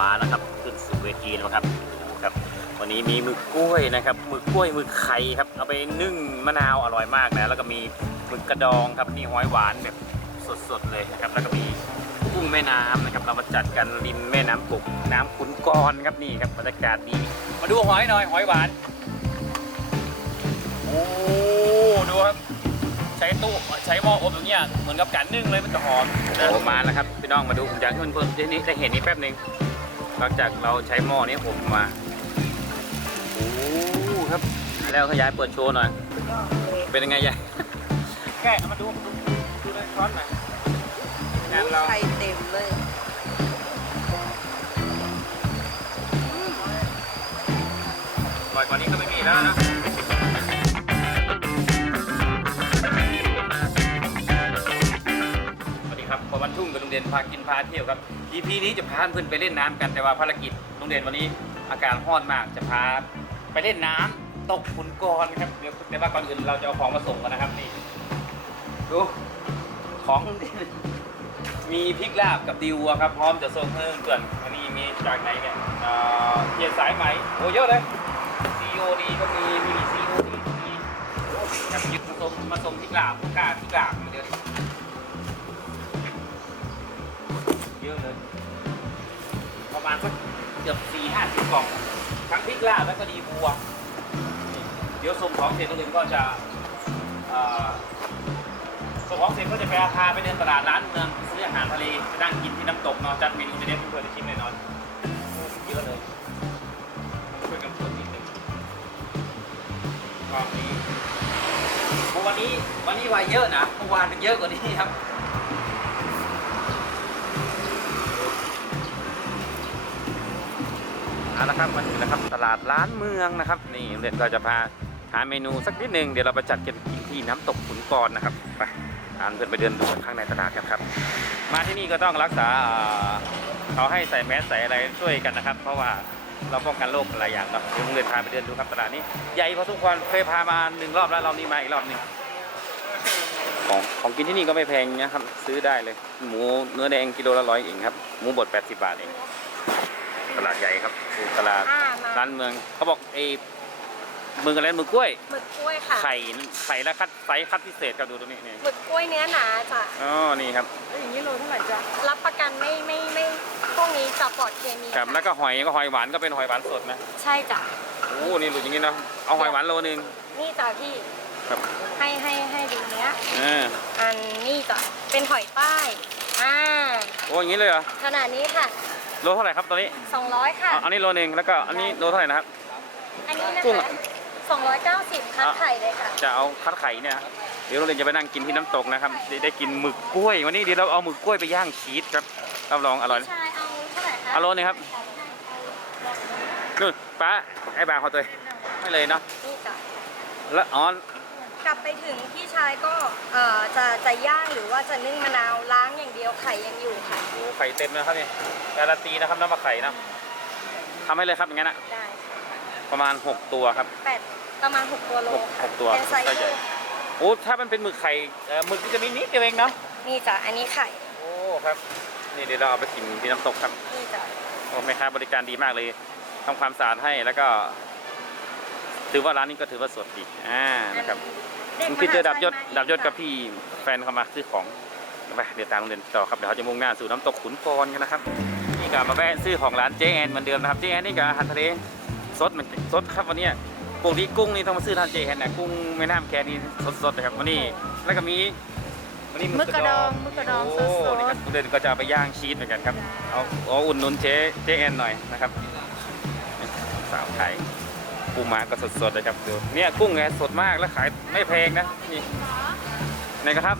มาแล้วครับ ขึ้นสู่เวทีแล้วครับดูครับ วันนี้มีหมึกกล้วยนะครับหมึกกล้วยหมึกไข่ครับ เอาไปนึ่งมะนาวอร่อยมากนะ แล้วก็มีหมึกกระดองครับมีหอยหวานแบบสดๆเลยนะครับ แล้วก็มีกุ้งแม่น้ำนะครับ เรามาจัดกันริมแม่น้ำกบน้ำขุนกรครับนี่ครับบรรยากาศดี มาดูหอยหน่อยหอยหวาน โอ้ดูครับใช้ตู้ใช้หม้ออบอย่างเงี้ยเหมือนกับการนึ่งเลยมันจะหอมนะมาแล้วครับพี่น้องมาดูผมอยากให้เพื่อนๆได้นี้ได้เห็นนี้แป๊บหนึง ลังจากเราใช้หม้อนี้ผมมาโอ้ครับ แล้วขยายเปิดโชว์หน่อย เป็นยังไงยายแกะเอามาดูดูดูในช้อนหน่อยงานเราไข่เต็มเลยอร่อยกว่านี้ก็ไม่มีแล้วนะ ทุ่งกับโรงเรียนพากินพาเที่ยวครับ EP นี้จะพาเพื่อนไปเล่นน้ำกันแต่ว่าภารกิจโรงเรียนวันนี้อากาศร้อนมากจะพาไปเล่นน้ำตกขุนกรครับเดี๋ยวแต่ว่าก่อนอื่นเราจะเอาของมาส่งกันนะครับนี่ดูของมีพริกลาบกับดิวะครับพร้อมจะส่งเพิ่มเพื่อนอันนี้มีจากไหนเนี่ยเอ่อเทียนสายไหมโอ้เยอะเลย COD ก็มีมี COD ก็มีโอ้ครับยึดมาส่งมาส่งพริกลาบพวกกาพริกลาบมาเดือน เยอะเลย ประมาณสักเกือบสี่ห้าสิบกล่อง ทั้งพริกลาบแล้วก็ดีบัว เดี๋ยวส่งของเสร็จตรงนึงก็จะส่งของเสร็จก็จะไปพาไปเดินตลาดร้านเมืองซื้ออาหารทะเลไปนั่งกินที่น้ำตกนอนจัดเมนูจะได้เพื่อนๆได้ชิมแน่นอนเยอะเลยช่วยกันส่วนนิดนึงก็มีวันนี้วันนี้วายเยอะนะเมื่อวานเยอะกว่านี้ครับ เอาละครับมาถึงแล้วครับตลาดร้านเมืองนะครับ นี่เรียนก็จะพาหาเมนูสักนิดหนึ่งเดี๋ยวเราไปจัดกันกินที่น้ำตกขุนกรนะครับไปอานเพื่อนไปเดินดูข้างในตลาดกันครับ มาที่นี่ก็ต้องรักษาเขาให้ใส่แมสใส่อะไรช่วยกันนะครับ เพราะว่าเราป้องกันโรคหลายอย่างเนาะเดี๋ยวโรงเรียนพาไปเดินดูครับตลาดนี้ใหญ่พอสมควรเคยพามาหนึ่งรอบแล้วรอบนี้มาอีกรอบหนึ่งของของกินที่นี่ก็ไม่แพงนะครับ ซื้อได้เลย หมูเนื้อแดงกิโลละร้อยเองครับ หมูบด80 บาทเอง ตลาดใหญ่ครับตลาดอ่ามาร้านเมืองเขาบอกไอ้มือกันแล้วมือกล้วย หมึกกล้วยค่ะไข่ไข่แล้วคัดไซส์คัดพิเศษครับดูตรงนี้นี่หมึกกล้วยเนื้อหนาจ้ะอ๋อนี่ครับอย่างนี้โลเท่าไหร่จ๊ะรับประกันไม่ไม่ไม่พวกนี้จะปลอดเคมีครับค่ะแล้วก็หอยก็หอยหวานก็เป็นหอยหวานสดนะใช่จ้ะโอ้นี่หลุดอย่างนี้เนาะเอาหอยหวานโลนึงนี่จ้ะพี่ครับให้ให้ให้ดูเนี้ยอ่าอันนี้จ้ะเป็นหอยใต้อ่าโอ้อย่างนี้เลยเหรอขนาดนี้ค่ะ โลเท่าไหร่ครับตอนนี้200 ค่ะอ๋ออันนี้โลนึงแล้วก็อันนี้โลเท่าไหร่นะครับ อันนี้นะกุ้งคะอะ290คัดไข่เลยค่ะ จะเอาคัดไข่เนี่ยเดี๋ยวโรงเรียนจะไปนั่งกินที่น้ำตกนะครับได้ได้กินหมึกกล้วย วันนี้เดี๋ยวเราเอาหมึกกล้วยไปย่างชีสครับรับรองอร่อย ชายเอาเท่าไหร่คะเอาโลนึงครับ นู่นป้าไอ้บาเขาตัวไม่เลยเนาะนี่จ้ะแล้วอ๋อ กลับไปถึงพี่ชายก็เอ่อจะจะย่างหรือว่าจะนึ่งมะนาวล้างอย่างเดียวไข่ยังอยู่ค่ะโอ้ไข่เต็มนะครับนี่การันตีนะครับน้ำมะไข่นะทำให้เลยครับอย่างนั้นนะได้ประมาณ 6 ตัวครับ แปดประมาณ6ตัวโลหกหกตัวเป็นไซส์ไซส์ใหญ่ ลูกโอ้ถ้ามันเป็นหมึกไข่เอ่อหมึกที่จะมีนิดเดียวเองเนาะนี่จ้ะอันนี้ไข่โอ้ครับนี่เดี๋ยวเราเอาไปกินที่น้ำตกครับนี่จ้ะโอ้แม่ค้าบริการดีมากเลยทำความสะอาดให้แล้วก็ ถือว่าร้านนี้ก็ถือว่าสดดีอ่านะครับเด็กพี่เจอดับยศมหาลัดับยศกับมาพี่แฟนเขามาซื้อของไปเดี๋ยวตามโรงเรียนต่อครับเดี๋ยวเขาจะมุ่งหน้าสู่น้ำตกขุนกรกันนะครับนี่ก็มาแวะซื้อของร้านเจแอนเหมือนเดิมนะครับเจแอนนี่ก็อาหารทะเลสดเหมือนสดครับวันเนี้ยปกติกุ้งนี่ต้องมาซื้อทานเจแอนนะกุ้งแม่น้ำแค่นี้สดๆเลยครับวันนี้แล้วก็มีวันนี้หมึกกระดองมึกกระดองสโอ้ดนี่ครับโรงเรียนก็จะเอาไปย่างชีสเหมือนกันครับเอาเอาอุ่นนุนเจเจแอนหน่อยนะครับสาวขาย ปูม้าก็สดๆเลยครับดูเนี่ยกุ้งไงสดมากแล้วขายไม่แพงนะนี่ไหนกันครับ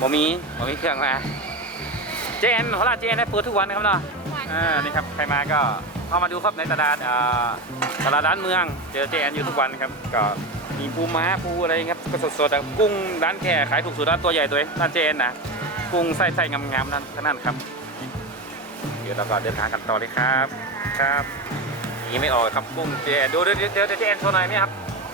ผมมีผมมีเครื่องมาเจนของเราเจนได้เปิดทุกวันนะครับเนาะอ่านี่ครับใครมาก็เข้ามาดูครับในตลาดอ่าตลาดร้านเมือง เจอเจนอยู่ทุกวันครับก็มีปูม้าปูอะไรครับก็สดๆแต่กุ้งร้านแค่ขายถูกสุดร้านตัวใหญ่ตัวเองร้านเจนนะกุ้งไส้ไส้งามๆนั่นทั้งนั่นครับเดี๋ยวเราก็เดินทางกันต่อเลยครับครับ นีไม่ออกครับกุ้งเจนดูเดี๋ยวเดี๋ยวเดี๋ยวเจนโชว์หน่อยนี่ครับ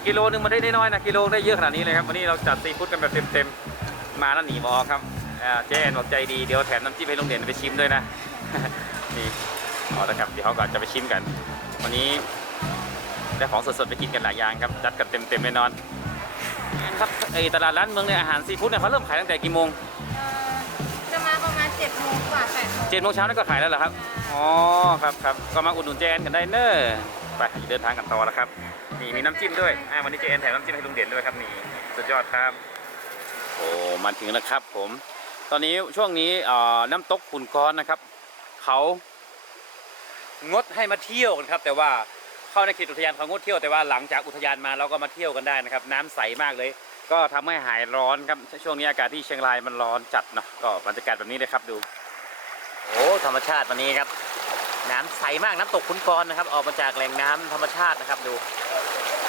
กิโลนึงมันได้น้อยนะกิโลได้เยอะขนาดนี้เลยครับวันนี้เราจัดซีฟู้ดกันแบบเต็มๆมาแล้วหนีมอครับอ่าเจนบอกใจดีเดี๋ยวแถมน้ำจิ้มให้โรงเรียนไปชิมด้วยนะนี่เอาละครับเดี๋ยวเขาก็จะไปชิมกัน วันนี้ได้ของสดๆไปกินกันหลายอย่างครับจัดกันเต็มๆแน่นอนครับไอตลาดร้านเมืองเนี่ยอาหารซีฟู้ดเนี่ยเขาเริ่มขายตั้งแต่กี่โมง เจ็ดโมงเช้านี่ก็ขายแล้วเหรอครับ อ๋อ ครับครับก็มาอุดหนุนเจนกันได้เนอะไปเดินทางกันต่อแล้วครับ นี่มีน้ำจิ้มด้วย อ่าวันนี้เจนแถมน้ำจิ้มให้ลุงเด่นด้วยครับนี่สุดยอดครับ โอ้ มาถึงแล้วครับผม ตอนนี้ช่วงนี้เอ่อน้ำตกขุนก้อนนะครับ เขางดให้มาเที่ยวกันครับ แต่ว่าเข้าในเขตอุทยานเขางดเที่ยวแต่ว่าหลังจากอุทยานมาเราก็มาเที่ยวกันได้นะครับ น้ำใสมากเลย ก็ทำให้หายร้อนครับช่วงนี้อากาศที่เชียงรายมันร้อนจัดเนาะก็บรรยากาศแบบนี้เลยครับดู ธรรมชาติวันนี้ครับ น้ำใสมากน้ำตกขุนกรนะครับ ออกมาจากแหล่งน้ำธรรมชาตินะครับดู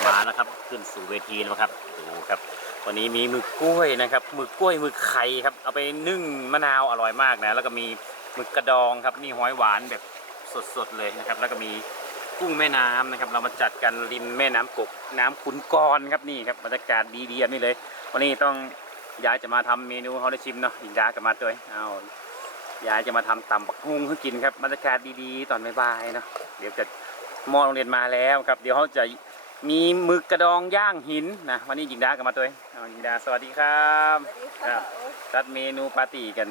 มาแล้วครับขึ้นสู่เวทีแล้วครับดูครับ วันนี้มีหมึกกล้วยนะครับหมึกกล้วยหมึกไข่ครับเอาไปนึ่งมะนาวอร่อยมากนะแล้วก็มีหมึกกระดองครับนี่หอยหวานแบบสดๆเลยนะครับ แล้วก็มีกุ้งแม่น้ำนะครับ เรามาจัดกันริมแม่น้ำกกน้ำขุนกรครับนี่ครับบรรยากาศดีๆนี่เลย วันนี้ต้องยายจะมาทำเมนูเขาได้ชิมเนาะยายก็มาด้วยเอา ยายจะมาทำตำบักฮุ่งให้กินครับบรรยากาศดีๆ ตอนบ่ายๆเนาะเดี๋ยวจะมอโรงเรียนมาแล้วครับ เดี๋ยวเขาจะมีหมึกกระดองย่างหินนะวันนี้หญิงดากันมาด้วยเอาหญิงดาสวัสดีครับครับจัดเมนูปาร์ตี้กัน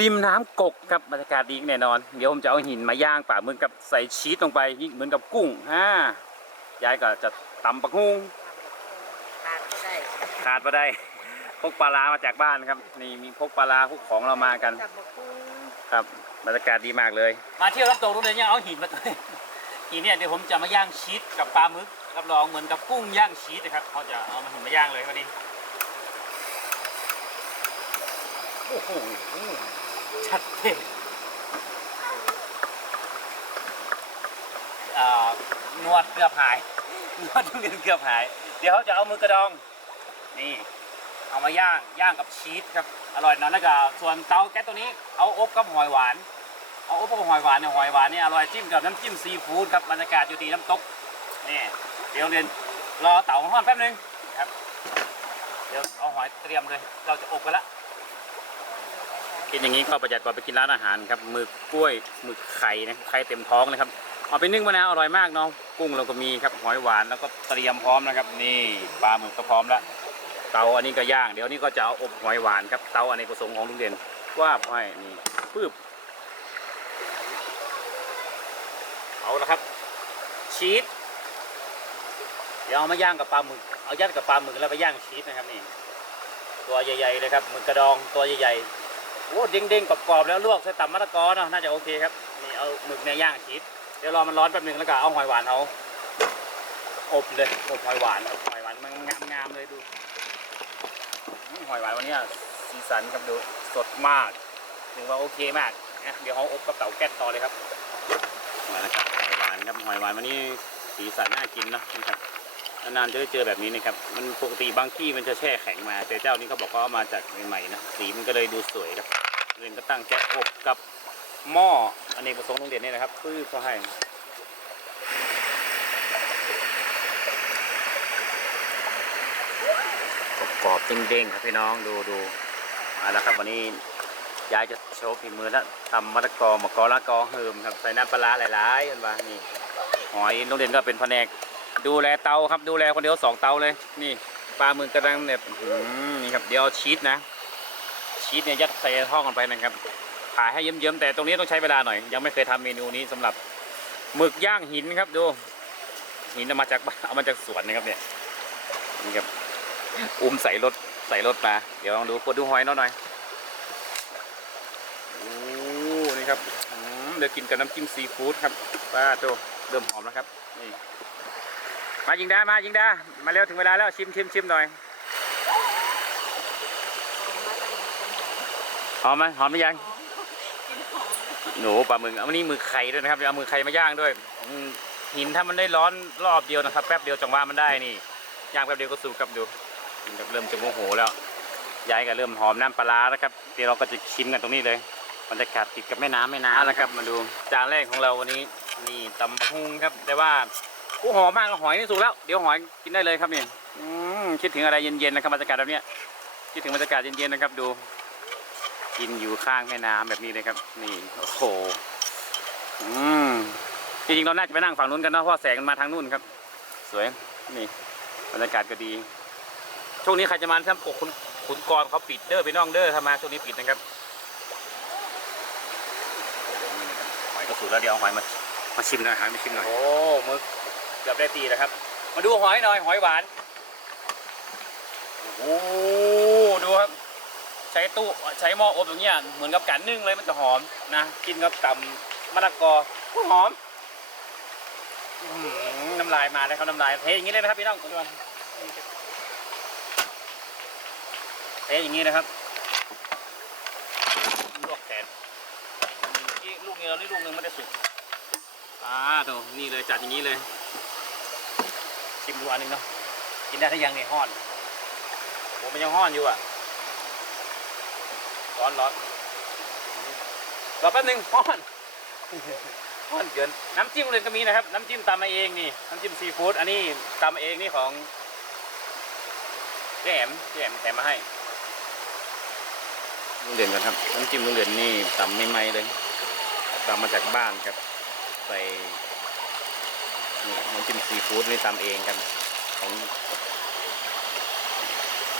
ริมน้ำกกครับบรรยากาศดีแน่นอน เดี๋ยวผมจะเอาหินมาย่างป่าเหมือนกับใส่ชีสลงไปเหมือนกับกุ้งฮ่ายายก็จะตำบักฮุ่งขาดก็ได้ขาดมาได้ พกปลาร้ามาจากบ้านครับ นี่มีพกปลาร้าพกของเรามากันจับกุ้งครับบรรยากาศดีมากเลย มาเที่ยวน้ำตกโรงเรียนยังเอาหินมาตัวหินเนี่ยเดี๋ยวผมจะมาย่างชีสกับปลาหมึกรับรองเหมือนกับกุ้งย่างชีสนะครับเขาจะเอามาหินมาย่างเลยวันนี้โอ้โหชัดเจนนวดเกือบหายนวดทุเรียนเกือบหาย เดี๋ยวเขาจะเอามือกระดอง นี่ เอามาย่างย่างกับชีสครับอร่อยนะแล้วก็ส่วนเตาแก๊สตัวนี้เอาอบกับหอยหวาน เอาอบกับหอยหวานเนี่ยหอยหวานเนี่ยอร่อยจิ้มกับน้ำจิ้มซีฟู้ดครับบรรยากาศอยู่ที่น้ำตกนี่เดี๋ยวเรียนรอเต่าห้อนแป๊บนึงครับ เดี๋ยวเอาหอยเตรียมเลย เราจะอบกันละกินอย่างนี้ก็ประหยัดกว่าไปกินร้านอาหารครับหมึกกล้วยหมึกไข่นะไข่เต็มท้องเลยครับเอาไปนึ่งมะนาวอร่อยมากเนาะกุ้งเราก็มีครับหอยหวานแล้วก็เตรียมพร้อมนะครับ นี่ปลาหมึกก็พร้อมแล้ว เตาอันนี้ก็ย่าง เดี๋ยวนี้ก็จะเอาอบหอยหวานครับ เตาอันนี้ประสงค์ของลุงเด่นว่าบให้นี่ปึ๊บเอาละครับ ชีสเดี๋ยวเอามาย่างกับปลาหมึกเอายัดกับปลาหมึกแล้วไปย่างชีสนะครับนี่ตัวใหญ่ๆเลยครับหมึกกระดองตัวใหญ่ๆโอ้เด้งๆกรอบๆแล้วลวกใส่ตำมะละกอเนาะน่าจะโอเคครับนี่เอาหมึกเนี่ยย่างชีสเดี๋ยวรอมันร้อนแป๊บหนึงแล้วก็เอาหอยหวานเอาอบเลยอบหอยหวานอบหอยหวานมันงามๆเลยดู หอยหวานวันนี้สีสันครับดูสดมากถือว่าโอเคมากนะเดี๋ยวเขาอบกับเตาแก๊สต่อเลยครับมาแล้วครับหอยหวานครับหอยหวานวันนี้สีสันน่ากินเนอะนะครับนานๆจะได้เจอแบบนี้นะครับมันปกติบางที่มันจะแช่แข็งมา แต่เจ้านี้เขาบอกว่ามาจากใหม่ๆนะสีมันก็เลยดูสวยครับเรนก็ตั้งแก๊สอบกับหม้ออเนกประสงค์โรงเรียนนี่นะครับปื้บเขาให้ กรอบเด้งๆครับพี่น้องดูดูมาแล้วครับวันนี้ยายจะโชว์ฝีมือแล้วทำมะละกอมะกอละกอเฮิมครับใส่น้ำปลาหลายๆกันว่านี่หอยโรงเรียนก็เป็นแผนก ดูแลเตาครับดูแลคนเดียวสองเตาเลย นี่ปลาหมึกกำลังเนี่ยหือนี่ครับเดี๋ยวชีสนะ ชีสเนี่ยยัดใส่ท่อกันไปนะครับขายให้เยิ้มๆแต่ตรงนี้ต้องใช้เวลาหน่อย ยังไม่เคยทำเมนูนี้สำหรับหมึกย่างหินครับดู หินเอามาจากเอามาจากสวนนะครับเนี่ยนี่ครับ อุ้มใส่รถใส่รถมาเดี๋ยวลองดูปดดูหอยน่อยหน่อยโอ้นี่ครับเดี๋ยวกินกับน้ำจิ้มซีฟู้ดครับป้าโตเริ่มหอมแล้วครับนี่มายิงดามายิงดามาเร็วถึงเวลาแล้วชิมชิมชิมหน่อยหอมไหมหอมไหมยังหนูปลาหมึกเอาวันนี้มือไข่ด้วยนะครับเดี๋ยวเอามือไข่มาย่างด้วยหินถ้ามันได้ร้อนรอบเดียวนะครับ แป๊บเดียวจังหวะมันได้นี่ย่างแป๊บเดียวก็สุกครับดู แบบเริ่มจะโมโหแล้วยายก็เริ่มหอมน้ำปลาร้าแล้วครับเดี๋ยวเราก็จะชิมกันตรงนี้เลยบรรยากาศติดกับแม่น้ำแม่น้ำนะครับ มาดูจานแรกของเราวันนี้นี่ตำบักฮุงครับแต่ว่ากูหอมมากหอยนี่สุกแล้วเดี๋ยวหอยกินได้เลยครับนี่อืมคิดถึงอะไรเย็นๆนะครับบรรยากาศแบบเนี้ยคิดถึงบรรยากาศเย็นๆนะครับดู กินอยู่ข้างแม่น้ำแบบนี้เลยครับ นี่โอ้โหอืมจริงๆเราน่าจะไปนั่งฝั่งนู้นกันเนาะเพราะแสงมันมาทางนู้นครับ สวยนี่บรรยากาศก็ดี ช่วงนี้ใครจะมาท่านปกคุณขุนกรเขาปิดเด้อไปน้องเด้อถ้ามาช่วงนี้ปิดนะครับหอยก็สุดแล้วเดี๋ยวเอาหอยมามาชิมหน่อยหอยมาชิมหน่อยโอ้มึกเกือบได้ตีแล้วครับ มาดูหอยหน่อยหอยหวานโอ้โหดูครับ ใช้ตู้ใช้หม้ออบอย่างเงี้ยเหมือนกับการนึ่งเลยมันจะหอมนะกินกับตำมะละกออู้หอมอื้อหือน้ำลายมาแล้วครับน้ำลายเทอย่างนี้เลยนะครับพี่น้องดูกัน เทอย่างนี้นะครับลวกแขนนี่ลูกเดียวนี่ลูกหนึงไม่ได้สุกอ่าดูนี่เลยจัดอย่างนี้เลยชิมดูอันหนึงเนาะกินได้ถ้ายังในห้อนโอ้มันยังห้อนอยู่อะร้อนร้อนรอแป๊บนึงร้อนร้อนเกินน้ำจิ้มเลยก็มีนะครับ น้ำจิ้มตำมาเองนี่น้ำจิ้มซีฟู้ดอันนี้ตำมาเองนี่ของเจ๊แอมเจ๊แอมแถมมาให้ ลุงเด่นกันครับน้ำจิ้มลุงเด่นนี่ตำไม่ไหมเลยตำมาจากบ้านครับ ใส่นี่น้ำจิ้มซีฟู้ดนี่ตำเองครับของ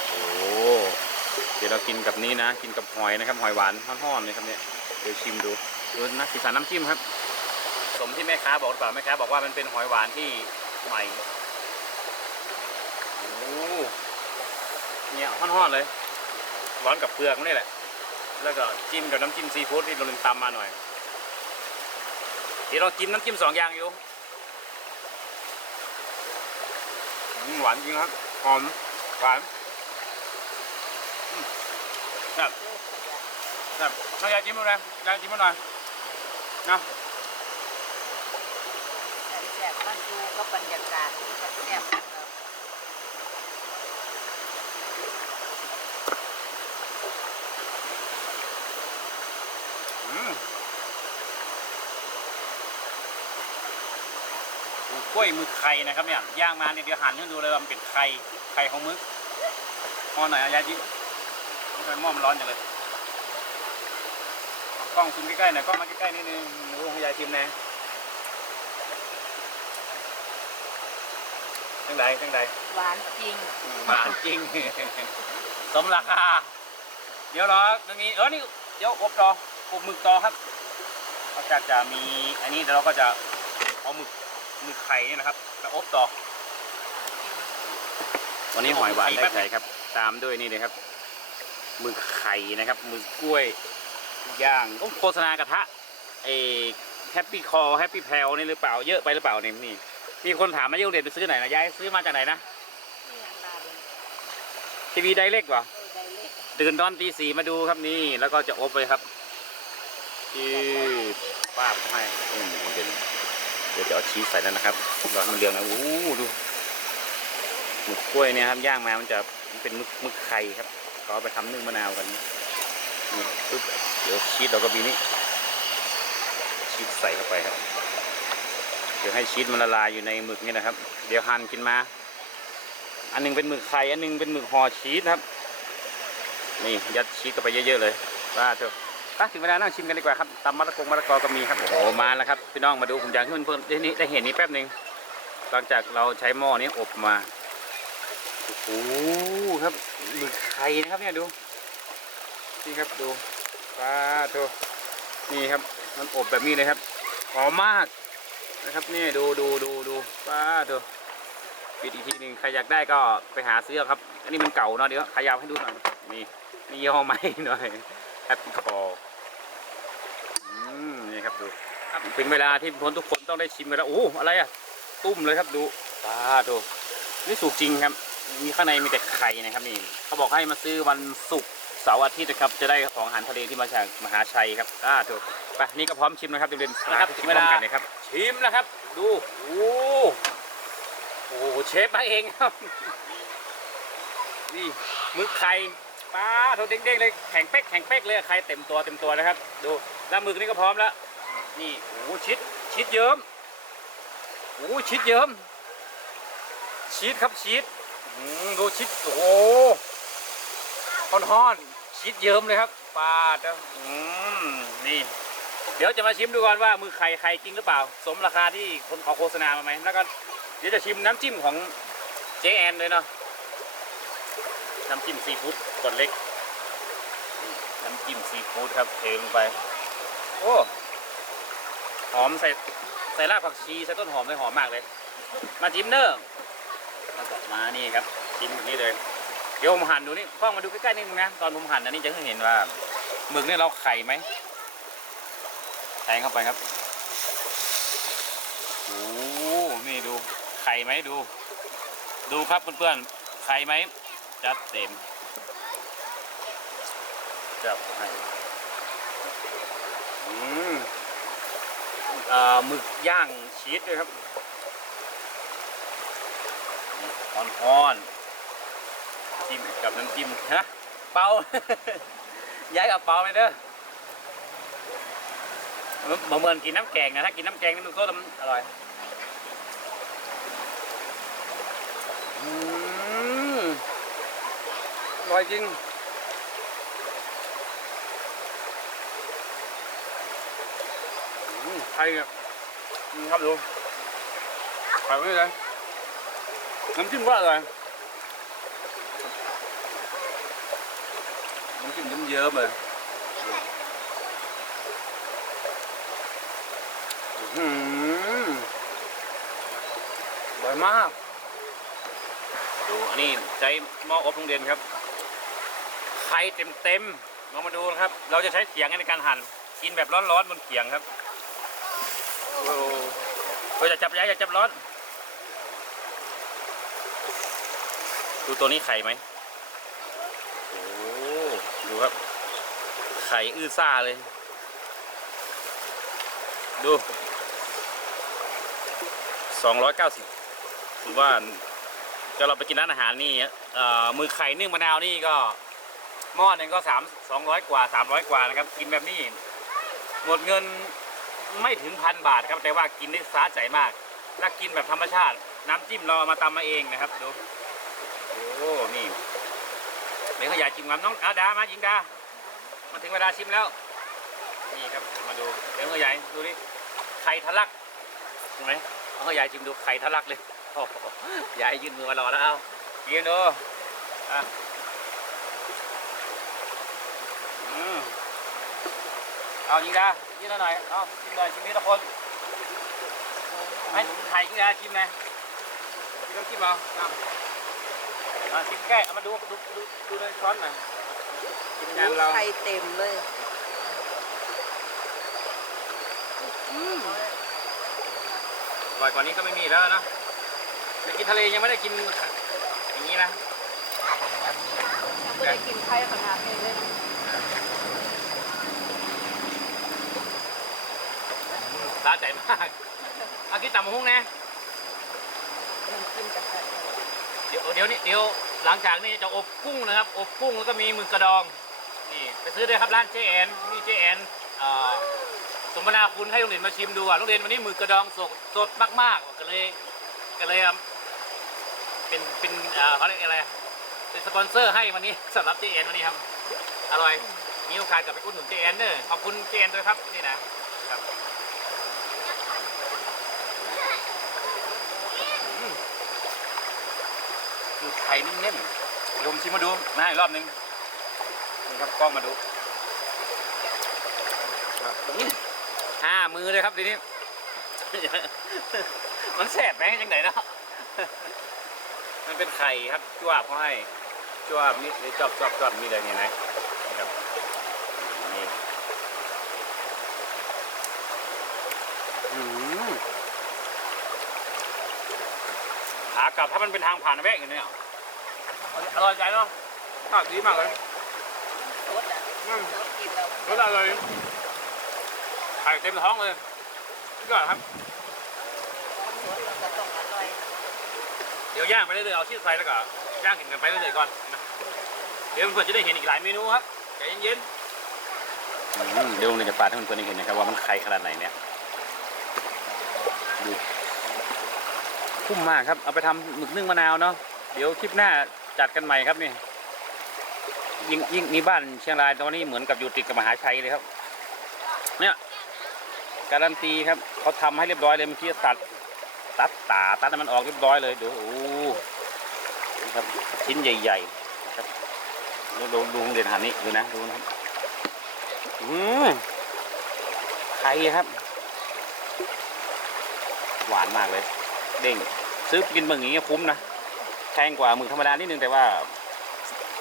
โอ้เดี๋ยวเรากินกับนี้นะ กินกับหอยนะครับหอยหวานห่อนๆเลยครับเนี่ยเดี๋ยวชิมดูดูนะสีสันน้ำจิ้มครับ สมที่แม่ค้าบอกหรือเปล่าแม่ค้าบอกว่ามันเป็นหอยหวานที่ใหม่โอ้เนี่ยห่อนๆเลยร้อนกับเปลือกนี่แหละ แล้วก็จิ้มกับน้ำจิ้มซีฟู้ดที่เราลืมตำมาหน่อย เดี๋ยวเรากินน้ำจิ้มสองอย่างอยู่อืมหวานจริงครับหอมหวานครับครับน้องยายจิ้มมาเลยยายจิ้มมาหน่อยนะแซ่บๆมันดูก็บรรยากาศที่แซ่บๆครับ อืม กล้วยมือไข่นะครับเนี่ยย่างมาเนี่ยเดี๋ยวหั่นให้ดูเลยว่ามันเป็นไข่ไข่ของมึกพอหน่อยเอายายจิ้มไม่ใช่หม้อมันร้อนจังเลยเอากล้องซูมใกล้ๆหน่อยกล้องมาใกล้ๆนิดนึงดูให้ยายชิมแน่จังใดจังใดหวานจริงหวานจริง สมราคา เดี๋ยวรอตรงนี้เออนี่เดี๋ยวอบต่ออบหมึกต่อครับก็จะจะมีอันนี้เดี๋ยวเราก็จะเอาหมึก หมึกไข่นี่นะครับไปอบต่อ วันนี้หอยหวานได้ใจครับ ตามด้วยนี่เลยครับหมึกไข่นะครับหมึกกล้วยย่างต้องโฆษณากระทะเอแฮปปี้คอแฮปปี้แพลนี่หรือเปล่าเยอะไปหรือเปล่าเนี่ยนี่มีคนถามมาเยอะเรียนไปซื้อไหนนะยายซื้อมาจากไหนนะนี่ร้านทีวีไดเรกเหรอเออไดเล็กตื่นตอนตีสี่มาดูครับนี่ แล้วก็จะอบเลยครับที่ป้าบให้อืมเดี๋ยว เดี๋ยวจะเอาชีสใส่แล้วนะครับรอมันเรียงนะโอ้โหดูหมึกกล้วยเนี่ยครับย่างมามันจะมันเป็นมึกมึกไข่ครับเขาไปทำนึ่งมะนาวกันนี่ปึ๊บเดี๋ยวชีสเราก็มีนี่ชีสใส่เข้าไปครับ เดี๋ยวให้ชีสมันละลายอยู่ในหมึกนี่นะครับ เดี๋ยวหั่นกินมา อันหนึงเป็นหมึกไข่อันหนึงเป็นหมึกห่อชีสครับ นี่ยัดชีสเข้าไปเยอะๆเลยว่าเถอะ ไปถึงเวลานั่งชิมกันดีกว่าครับตำมะละกงมะละกอก็มีครับโอ้โหมาแล้วครับพี่น้องมาดูผมอยากให้เพื่อนๆได้นี่ได้เห็นนี้แป๊บหนึ่งหลังจากเราใช้หม้อนี้อบมาโอ้โหครับหมึกไข่นะครับเนี่ยดูนี่ครับดูป้าโถนี่ครับมันอบแบบนี้เลยครับหอมมากนะครับนี่ดูดูดูดูป้าโถปิดอีกทีหนึ่งใครอยากได้ก็ไปหาซื้อครับ อันนี้มันเก่าเนาะเดี๋ยวขยับให้ดูหน่อยนี่นี่ยี่ห้อใหม่หน่อย แฮปปี้คออืมนี่ครับดูครับถึงเวลาที่ทุกคนทุกคนต้องได้ชิมกันแล้วโอ้อะไรอะตุ้มเลยครับดูปลาดูนี่สุกจริงครับ มีข้างในมีแต่ไข่นะครับนี่เขาบอกให้มาซื้อวันศุกร์เสาร์อาทิตย์นะครับ จะได้ของอาหารทะเลที่มาจากมหาชัยครับอ่าถูกไปนี่ก็พร้อมชิมนะครับเรียนๆนะครับชิมพร้อมกันเลยครับ ชิมนะครับ ดูโอ้โอ้เชฟมาเองครับ นี่หมึกไข่ ปลาโทเด้งๆเลยแข็งเป๊กแข็งเป๊กเลยไข่เต็มตัวเต็มตัวนะครับ ดูแล้วหมึกนี่ก็พร้อมแล้ว นี่โอ้ชิดชิดเยิ้มโอ้ชิดเยิ้มชีสครับชีสดูชีสโอ้โหฮ้อนชีสเยิ้มเลยครับปลาเด้ออืมนี่ เดี๋ยวจะมาชิมดูก่อนว่ามือไข่ไข่จริงหรือเปล่า สมราคาที่คนขาโฆษณามาไหมแล้วก็เดี๋ยวจะชิมน้ำจิ้มของเจแอนเลยเนาะ น้ำจิ้มซีฟู้ดกดเล็กนี่น้ำจิ้มซีฟู้ดครับเทลงไป โอ้หอมใส่ใส่รากผักชีใส่ต้นหอมเลยหอมมากเลย มาจิ้มเนอร์แล้วก็มานี่ครับจิ้มแบบนี้เลย เดี๋ยวผมหั่นดูนี่กล้องมาดูใกล้ๆนิดนึงนะตอนผมหั่นอันนี้จะเห็นว่าหมึกนี่เราไข่ไหมแทงเข้าไปครับโอ้นี่ดู ไข่ไหมดู ดูครับเพื่อนๆ ไข่ไหม จัดเต็มจับให้อืมเอ่อหมึกย่างชีสด้วยครับอ่อนๆจิ้มกับน้ำจิ้มฮะเปาย้ายเอาเปาไปเด้อบ่เหมือนกินน้ำแกงนะถ้ากินน้ำแกงนี่มันก็มันอร่อยอืมอ ร่อยจริงอืมไข่เนี่ยครับดูไข่ไม่เลยน้ำจิ้มก็อร่อยน้ำจิ้มเยิ้มๆเลยอื้อหืออร่อยมาก ดูอันนี้ใช้หม้ออบโรงเรียนครับ ไข่เต็มๆลองมาดูนะครับ เราจะใช้เขียงในการหั่นกินแบบร้อนๆบนเขียงครับโอ้โหเฮ้ยอย่าจับย้ายอย่าจับร้อน ดูตัวนี้ไข่ไหมโอ้ดูครับ ไข่อื้อซ่าเลย ดู290ถือว่าจะเราไปกินร้านอาหารนี่อ่อมือไข่นึ่งมะนาวนี่ก็ หม้อหนึ่งก็สามสองร้อยกว่าสามร้อยกว่านะครับ กินแบบนี้ หมดเงินไม่ถึงพันบาทครับ แต่ว่ากินได้สาใจมาก ถ้ากินแบบธรรมชาติ น้ำจิ้มเราเอามาตำมาเองนะครับดูโอ้นี่เดี๋ยวเขาอยากชิมกับน้องอาดามาหญิงดามาถึงเวลาชิมแล้วนี่ครับมาดูเดี๋ยวเขาใหญ่ดูนี่ไข่ทะลักเห็นไหมเอาเขาใหญ่ชิมดูไข่ทะลักเลยโอ้ยายยื่นมือมารอแล้วเอากินดูอะอืม เอาหญิงดาชิมหน่อยเอาชิมหน่อยชิมนี้ทุกคนให้ไข่หญิงดาชิมหน่อยชิมน้ำจิ้มเอาเอาอะชิมแก้เอามาดูดูดูดูในช้อนหน่อยทีมงานเราไข่เต็มเลยอร่อยกว่านี้ก็ไม่มีแล้วนะไปกินทะเลยังไม่ได้กินอย่างนี้นะไม่ได้กินไข่ขนาดนี้เลยาใจมากเอากินตับหมูหุ้งนะมันกินกับไข่เดี๋ยวเดี๋ยวนี้เดี๋ยวหลังจากนี้จะอบกุ้งนะครับ อบกุ้งแล้วก็มีหมึกกระดอง นี่ไปซื้อได้ครับร้านเจแอนนี่เจแอนสมนาคุณให้โรงเรียนมาชิมดูอะโรงเรียนวันนี้หมึกกระดองสดสดมากๆก็เลยก็เลยเอาเป็นเป็นเอ่อเขาเรียกอะไรเป็นสปอนเซอร์ให้วันนี้สำหรับเจแอนวันนี้ครับอร่อยมีโอกาสกลับไปอุดหนุนเจแอนเนอร์ขอบคุณเจแอนด้วยครับนี่นะครับอืมคือ ไข่นิ่มๆเดี๋ยวผมชิมมาดูมาอีกรอบนึงนี่ครับกล้องมาดูครับอืมห้ามือเลยครับทีนี้ มันแสบไหมยังไงเนาะมันเป็นไข่ครับจวบเขาให้จวบนี่จอบจอบจอบมีอะไรเนี่ยนะนี่ครับนี่อืมขากลับถ้ามันเป็นทางผ่านแวกอย่างเนี้ยอร่อยใจเนาะภาคดีมากเลยสดอะอืมสดกินแล้วรสอร่อยไข่เต็มท้องเลยนี่ก่อนครับสดแล้วก็ต้องอร่อยเดี๋ยวย่างไปเรื่อยๆเอาชีสใส่แล้วก็ย่างเห็นกันไปเรื่อยๆก่อนนะเดี๋ยวเพื่อนๆจะได้เห็นอีกหลายเมนูครับใจเย็นๆเดี๋ยวเราจะปาดให้เพื่อนๆได้เห็นนะครับว่ามันไข่ขนาดไหนเนี่ยดู คุ้มมากครับ เอาไปทำหมึกนึ่งมะนาวเนาะเดี๋ยวคลิปหน้าจัดกันใหม่ครับนี่ยิ่งยิ่งมีบ้านเชียงรายตอนนี้เหมือนกับอยู่ติดกับมหาชัยเลยครับ เนี่ยการันตีครับเขาทำให้เรียบร้อยเลยเมื่อกี้ตัดตัดตาตัดให้มันออกเรียบร้อยเลยดูโอ้นี่ครับชิ้นใหญ่ๆนะครับดูดูดูเด่นหันนี่ดูนะดูนะครับอืมไข่ครับ หวานมากเลย เด้งซื้อกินหมึกอย่างเงี้ยคุ้มนะแพงกว่าหมึกธรรมดานิดนึงแต่ว่า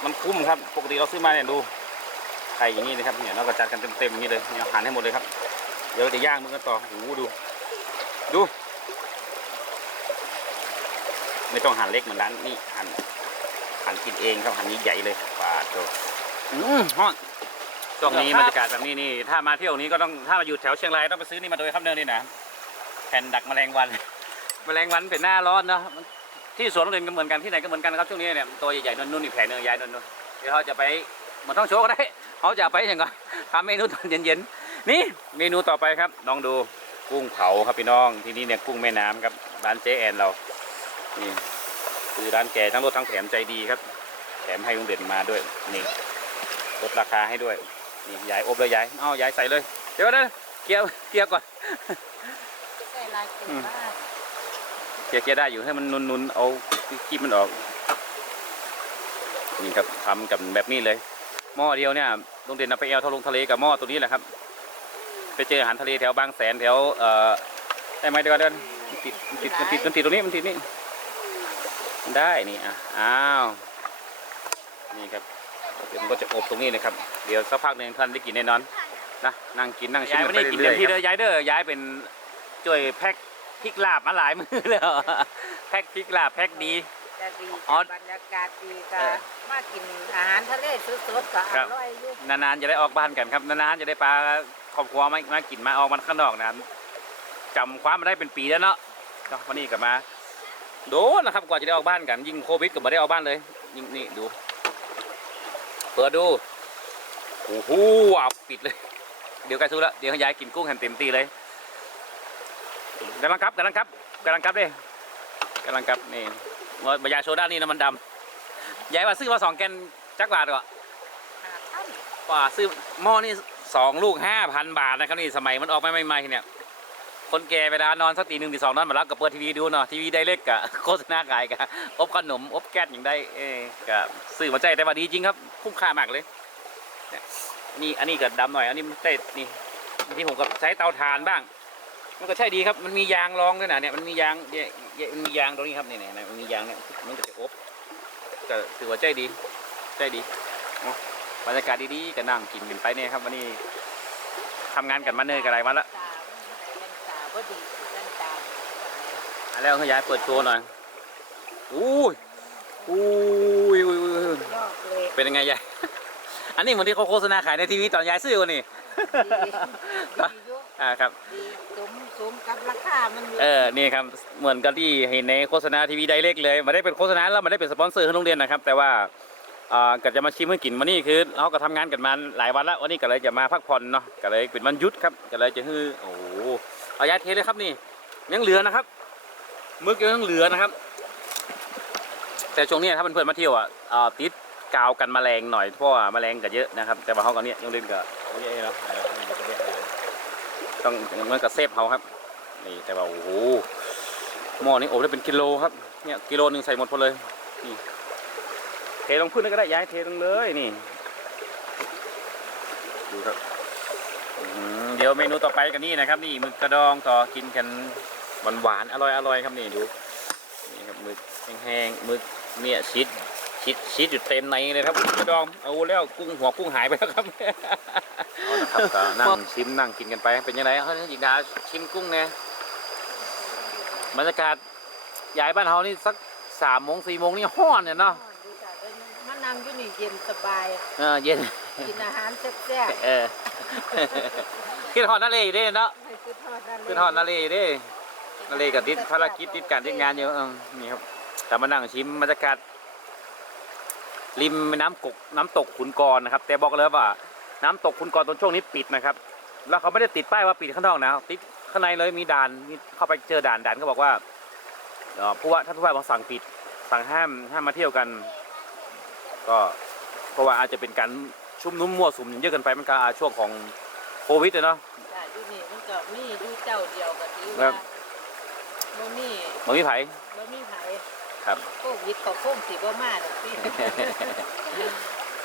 มันคุ้มครับปกติเราซื้อมาเนี่ยดูไข่อย่างนี้นะครับเนี่ยเราก็จัดกันเต็มๆอย่างนี้เลยเนี่ยหั่นให้หมดเลยครับเดี๋ยวจะย่างมึงกันต่อโอ้โหดู ดู ไม่ต้องหั่นเล็กเหมือนร้านนี่หั่นหั่นกินเองครับหั่นนี้ใหญ่เลยปาดโตอืมฮอตช่วงนี้บรรยากาศแบบนี้นี่ถ้ามาเที่ยวนี้ก็ต้องถ้ามาอยู่แถวเชียงรายต้องไปซื้อนี่มาโดยครับเนินนี่นะแผ่นดักแมลงวัน แมลงวันเป็นหน้าร้อนเนาะมันที่สวนเรียนก็เหมือนกันที่ไหนก็เหมือนกันครับช่วงนี้เนี่ยตัวใหญ่ๆนุ่นๆอีกแผ่นหนึงใหญ่นุ่นๆเดี๋ยวเขาจะไปมันต้องโชว์ก็ได้เขาจะไปอย่างไรทำเมนูตอนเย็นๆนี่เมนูต่อไปครับลองดูกุ้งเผาครับพี่น้องที่นี่เนี่ยกุ้งแม่น้ำครับร้านเจ๊แอนเรานี่คือร้านแกทั้งรถทั้งแถมใจดีครับ แถมให้ลุงเด่นมาด้วยนี่ลดราคาให้ด้วยนี่ยายอบเลยยายเอายายใส่เลย เดี๋ยวนะเกียร์เกี่ยร์ก่อนใส่ลายเกลือ ลียร์เกียร์ได้อยู่ให้มันนุนๆเอากีบมันออกนี่ครับทำกับแบบนี้เลย หม้อเดียวเนี่ยโรงเรียนเอาไปแอลทะลงทะเลกับหม้อตัวนี้แหละครับ ไปเจออาหารทะเลแถวบางแสนแถวเอ่อได้ไหมเดี๋ยวก่อนเดี๋ยวมันติดมันติดมันติดมันติดตรงนี้มันติดนี่ได้นี่อะอ้าวนี่ครับเดี๋ยวมันก็จะอบตรงนี้นะครับ เดี๋ยวสักพักหนึ่งท่านได้กินแน่นอนนะนั่งกินนั่งชิมกันไปเรื่อยๆครับย้ายเด้อย้ายเป็นช่วยแพ็ค พริกลาบมาหลายมือแล้วแพ็คพริกลาบแพ็คดี จะดีอ๋อ บรรยากาศดีก็เออมากินอาหารทะเลสดๆก็ครัอบร่อยอยู่นานๆจะได้ออกบ้านกันครับนานๆจะได้ปลาครอบครัวมามากินมาออกมาข้างนอกนะจำความมาได้เป็นปีแล้วเนาะก็วันนี้กลับมา โดนนะครับกว่าจะได้ออกบ้านกัน ยิ่งโควิดก็ไม่ได้ออกบ้านเลย ยิ่งนี่ดู เปิดดูโอ้โหว้าวปิดเลย เดี๋ยวใกล้สุดแล้วเดี๋ยวให้ยายกินกุ้งแห่เต็มตีเลย กำลังครับกำลังครับกำลังครับเด้กำลังครับนี่บายาโซดานี่น้ำมันดำยายว่าซื้อมาสองแกนจักบาทก่อนหาท่านป่าซื้อหม้อนี่สองลูกห้าพันบาทนะครับนี่สมัยมันออกมาใหม่ๆเนี่ย คนแก่เวลานอนสักตีหนึ่งตีสองนอนมาแล้วก็เปิดทีวีดูเนาะทีวีได้เล็กกะโฆษณาขายกะอบขนมอบแก๊สอย่างได้เอกะซื้อมาใจแต่ว่าดีจริงครับ คุ้มค่ามากเลยนี่อันนี้ก็ดำหน่อย อันนี้มันเต้นี่ที่ผมก็ใช้เตาถ่านบ้าง มันก็ใช่ดีครับ มันมียางรองด้วยนะเนี่ยมันมียางเนี่ยเนี่ยมันมียางตรงนี้ครับเนี่ยเนี่ยมันมียางเนี่ยมันก็จะอบก็ถือว่าใจดีใจดีบรรยากาศดีๆก็นั่งกินกันไปเนี่ยครับวันนี้ทำงานกันมาเนื่อยกันหลายวันละตาเล่นตาบ่ดีเล่นตาอะแล้วขยายเปิดโชว์หน่อยอู้ยอู้ยอุ้ยอุ้ยอุ้ยยอดเลยเป็นยังไงยายอันนี้เหมือนที่เขาโฆษณาขายในทีวีตอนยายซื้อวันนี้ดีดี อยู่อ่าครับ ดีสมสมกับราคามันอยู่เออ นี่ครับ เหมือนกับที่เห็นในโฆษณาทีวีไดเรกเลยไมาได้เป็นโฆษณาแล้วไมาได้เป็นสปอนเซอร์ให้โรงเรียนนะครับ แต่ว่าอ่าก็จะมาชิมเมื่อกินวันนี้คือเราก็ทำงานกันมาหลายวันแล้ววันนี้ก็เลยจะมาพักผ่อนเนาะก็เลยเป็นวันหยุดครับก็เลยจะฮือโอ้โหเอายาเทเลยครับนี่ยังเหลือนะครับมึกยังเหลือนะครับ แต่ช่วงนี้ถ้าเพื่อนๆมาเที่ยวอะอ่าติดกาวกันแมลงหน่อยเพราะว่าแมลงก็เยอะนะครับ แต่ว่าเขาก็เนี้ยยังเล่นกับโอ้ยเนาะ เออมันก็เยอะอยู่ต้องมันก็เซฟเขาครับ นี่แต่ว่าโอ้โหหม้อนี้อบได้เป็นกิโลครับเนี่ยกิโลหนึ่งใส่หมดพอเลยนี่เทลงพื้นก็ได้ย้ายเทลงเลยนี่ดูครับเดี๋ยวเมนูต่อไปกันนี่นะครับ นี่หมึกกระดองต่อกินกันหวานๆอร่อยอร่อยๆครับนี่ดูนี่ครับหมึกแห้งๆหมึกเนี่ยชิด ชิดชิดอยู่เต็มในเลยครับหมึกกระดองเอาแล้วกุ้งหัวกุ้งหายไปแล้วครับเอาละครับก็นั่งชิมนั่งกินกันไป เป็นยังไงเฮ้ยหญิงดาชิมกุ้งเนี่ยบรรยากาศย้ายบ้านเฮานี่สักสามโมงสี่โมงนี่ห้อนเนี่ยเนาะดีจ้ะเออมานั่งอยู่นี่เย็นสบายเออเย็นกินอาหารแซ่บเออขึ้นฮอดนาเลอยู่เด้เนาะๆให้ขึ้นทอดนั่นเลยขึ้นฮอดนาเลอยู่เด้นาเลกับติดภารกิจติดการติดงานอยู่เออนี่ครับแต่มานั่งชิมบรรยากาศ ริมแม่น้ำกกน้ำตกขุนกรนะครับ แต่บอกเลยว่า น้ำตกขุนกรตอนช่วงนี้ปิดนะครับ แล้วเขาไม่ได้ติดป้ายว่าปิดข้างนอกนะติดข้างในเลยมีด่านมีเข้าไปเจอด่านด่านก็บอกว่าเอ่อผู้ว่าท่านผู้ว่าบอกสั่งปิด สั่งห้ามห้ามมาเที่ยวกัน ก็เพราะว่าอาจจะเป็นการชุมนุมมั่วสุมเยอะเกินไปมันก็อาจช่วงของโควิดอะเนาะจ้ะอยู่นี่มันก็มีอยู่เจ้าเดียวก็ถือครัว่าบบ่มีมันมีไผบ่มีไผ ครับโควิดก็คงสิบ่มาดอกพี่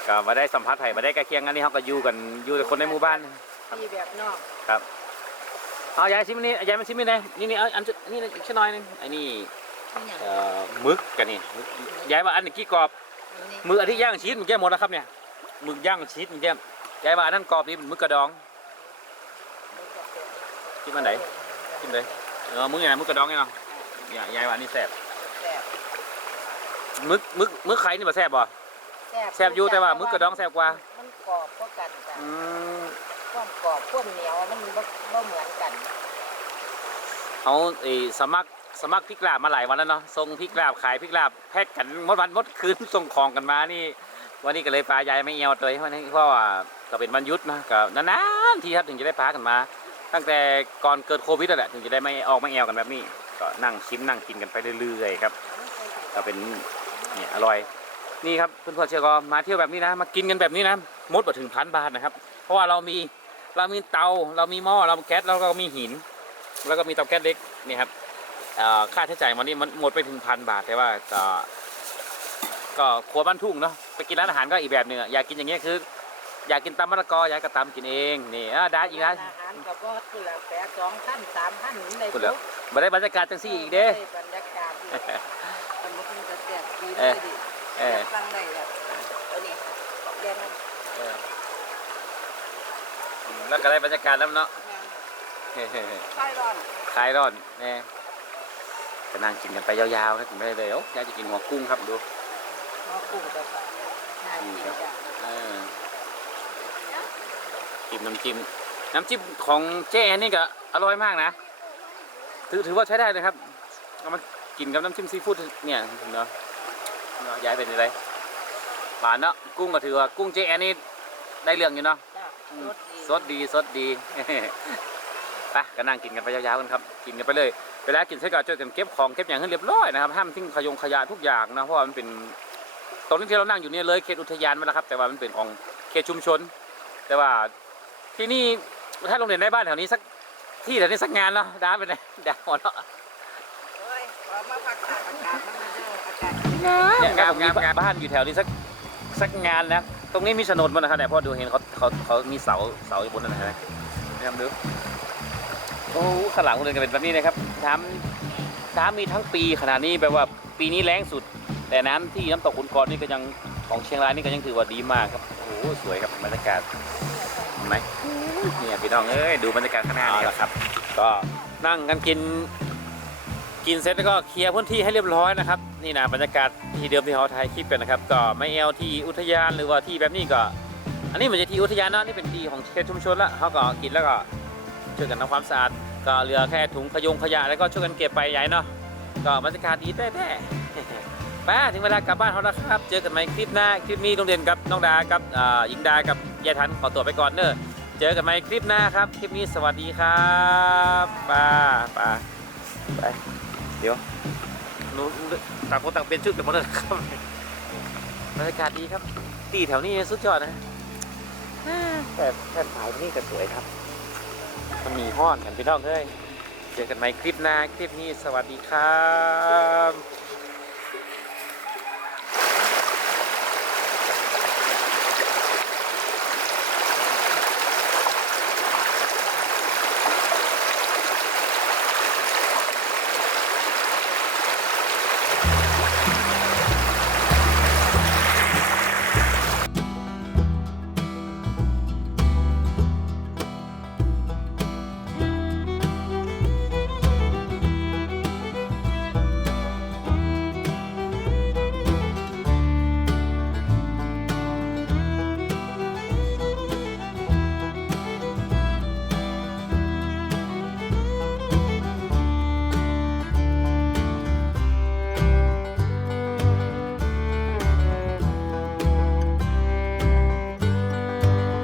ก็มาได้สัมผัสไผมาได้ใกล้เคียงกันนี่เขาก็อยู่กันอยู่แต่คนในหมู่บ้านที่แบบนอกครับเอายายชิมอันนี่ยายมาชิมนี่นะนี่นี่เอาอันจุดนี่อีกชั่วน้อยหนึงไอ้นี่นี่หยังเอ่อหมึกกันนี่มึกยายว่าอันนี้กี่กรอบ นี่หมึกอันที่ย่างชีสมันแก้หมดแล้วครับเนี่ยหมึกย่างชีสมันแก้ยายว่าอันนั้นกรอบนี่เป็นหมึกกระดองกินมันไหนกินเลยเออหมึกไงนะหมึกกระดองไงเนาะเนี่ยยายว่าอันนี้แซ่บแซ่บห มึกหมึกหมึกไข่นี่บ่แซ่บบ่แซ่บแซ่บอยู่แต่ว่ามึกกระดองแซ่บกว่า มันกรอบกว่ากันจ้ะอืมความกรอบความเหนียวมันบ่บ่เหมือนกันเอาไอ้สมัครสมัครพริกลาบมาหลายวันแล้วเนาะส่งพริกลาบขายพริกลาบแพ็กกันหมดวันหมดคืนส่งของกันมานี่ วันนี้ก็เลยปลายายไม่เอวตัวเพราะนี่เพราะว่าก็เป็นวันหยุดนะก็นานๆทีครับถึงจะได้พากันมา ตั้งแต่ก่อนเกิดโควิดนั่นแหละถึงจะได้ไม่ออกไม่แอวกันแบบนี้ ก็นั่งชิมนั่งกินกันไปเรื่อยๆครับ ก็เป็น เนี่ยอร่อยนี่ครับเพื่อนๆเชียร์ก็มาเที่ยวแบบนี้นะ มากินกันแบบนี้นะมดมาถึงพันบาทนะครับ เพราะว่าเรามีเรามีเตาเรามีหม้อเรามีแก๊สแล้วก็มีหิน แล้วก็มีเตาแก๊สเล็กนี่ครับเอ่อค่าใช้จ่ายวันนี้มันหมดไปถึงพันบาทแต่ว่าก็ก็ครัวบ้านทุ่งเนาะไปกินร้านอาหารก็อีกแบบหนึ่งอะอยากกินอย่างเงี้ยคือ อยากกินตำมะละกออยากก็ตำกินเองนี่อะได้อีกนะอาหารก็บ่คือละแปดสองพันสามพันได้คุณแล้วมาได้บรรยากาศจังซี่อีกเด้ได้บรรยากาศ เอเลอยดิเออฟังได้แล้วตัวนี้แกมันเออแล้วก็ได้บรรยากาศแล้วเนาะใช่ร้อนคลายร้อนแน่จะนั่งกินกันไปยาวๆครับถึงไม่ได้เลยโอ้ยายจะกินหัวกุ้งครับดูหมอกุ้งก็น่ากินจ้ะเออจิ้มน้ำจิ้มน้ำจิ้มของเจ๊แอนนี่ก็อร่อยมากนะถือถือว่าใช้ได้เลยครับเอามากินกับน้ำจิ้มซีฟู้ดเนี่ยเนาะ เนาะยายเป็นอะไรหวานเนาะกุ้งก็ถือว่ากุ้งเจ๊แอนนี่ได้เรื่องอยู่เนาะจ้ะอืมสดดีสดดีสดดี ไปก็นั่งกินกันไปยาวๆกันครับกินกันไปเลยเวลากินเสร็จก็ช่วยกันเก็บของเก็บอย่างให้เรียบร้อยนะครับห้ามทิ้งขยงขยะทุกอย่างนะเพราะว่ามันเป็นตรงนี้ที่เรานั่งอยู่เนี่ยเลยเขตอุทยานมาแล้วครับ แต่ว่ามันเป็นของเขตชุมชน แต่ว่าที่นี่ถ้าโรงเรียนในบ้านแถวนี้สักที่แถวนี้สักงานเนาะด้าเป็นไงดาวเนาะ โอ้ยพอมาพักตากอากาศมันมาเจออากาศเนี่ยงานงานงานบ้านอยู่แถวนี้สักสักงานนะ ตรงนี้มีโฉนดหมั้นะครับเนี่ยพราะดูเห็นเขาเขาเขามีเสาเสาอยู่บนนั้นนะฮะนะครับดูโอ้ข้างหลังโรงเรียนก็เป็นแบบนี้นะครับน้ำน้ำมีทั้งปีขนาดนี้แปลว่าปีนี้แรงสุด แต่น้ำที่น้ำตกขุนกรนี่ก็ยังของเชียงรายนี่ก็ยังถือว่าดีมากครับโอ้โหสวยครับบรรยากาศเห็นไหมเนี่ยพี่น้องเอ้ยดูบรรยากาศข้างหน้านี่ครับ ก็นั่งกันกิน กินเสร็จแล้วก็เคลียร์พื้นที่ให้เรียบร้อยนะครับ นี่นะบรรยากาศที่เดิมที่เขาถ่ายคลิปกันนะครับ ก็ไม่แอลที่อุทยานหรือว่าที่แบบนี้ก็ อันนี้มันจะที่อุทยานเนอะนี่เป็นที่ของเขตชุมชนละเขาก็กินแล้วก็ช่วยกันทำความสะอาดก็เหลือแค่ถุงขยงขยะแล้วก็ช่วยกันเก็บไปใหญ่เนาะก็บรรยากาศดีแท้ๆไปถึงเวลากลับบ้านเขาแล้วครับ เจอกันใหม่คลิปหน้าคลิปนี้โรงเรียนกับน้องดากับหญิงดากับยายทันขอตัวไปก่อนเนอะเจอกันใหม่คลิปหน้าครับ คลิปนี้สวัสดีครับป้าป้าไปเดี๋ยว หนูต่างคนต่างเป็นชุดกันหมดเลยครับบรรยากาศดีครับ ตีแถวนี้สุดยอดนะแต่แผ่นสายนี่ก็สวยครับ มันมีห้อนกันพี่น้องเอ้ยเจอกันใหม่คลิปหน้าคลิปนี้สวัสดีครับ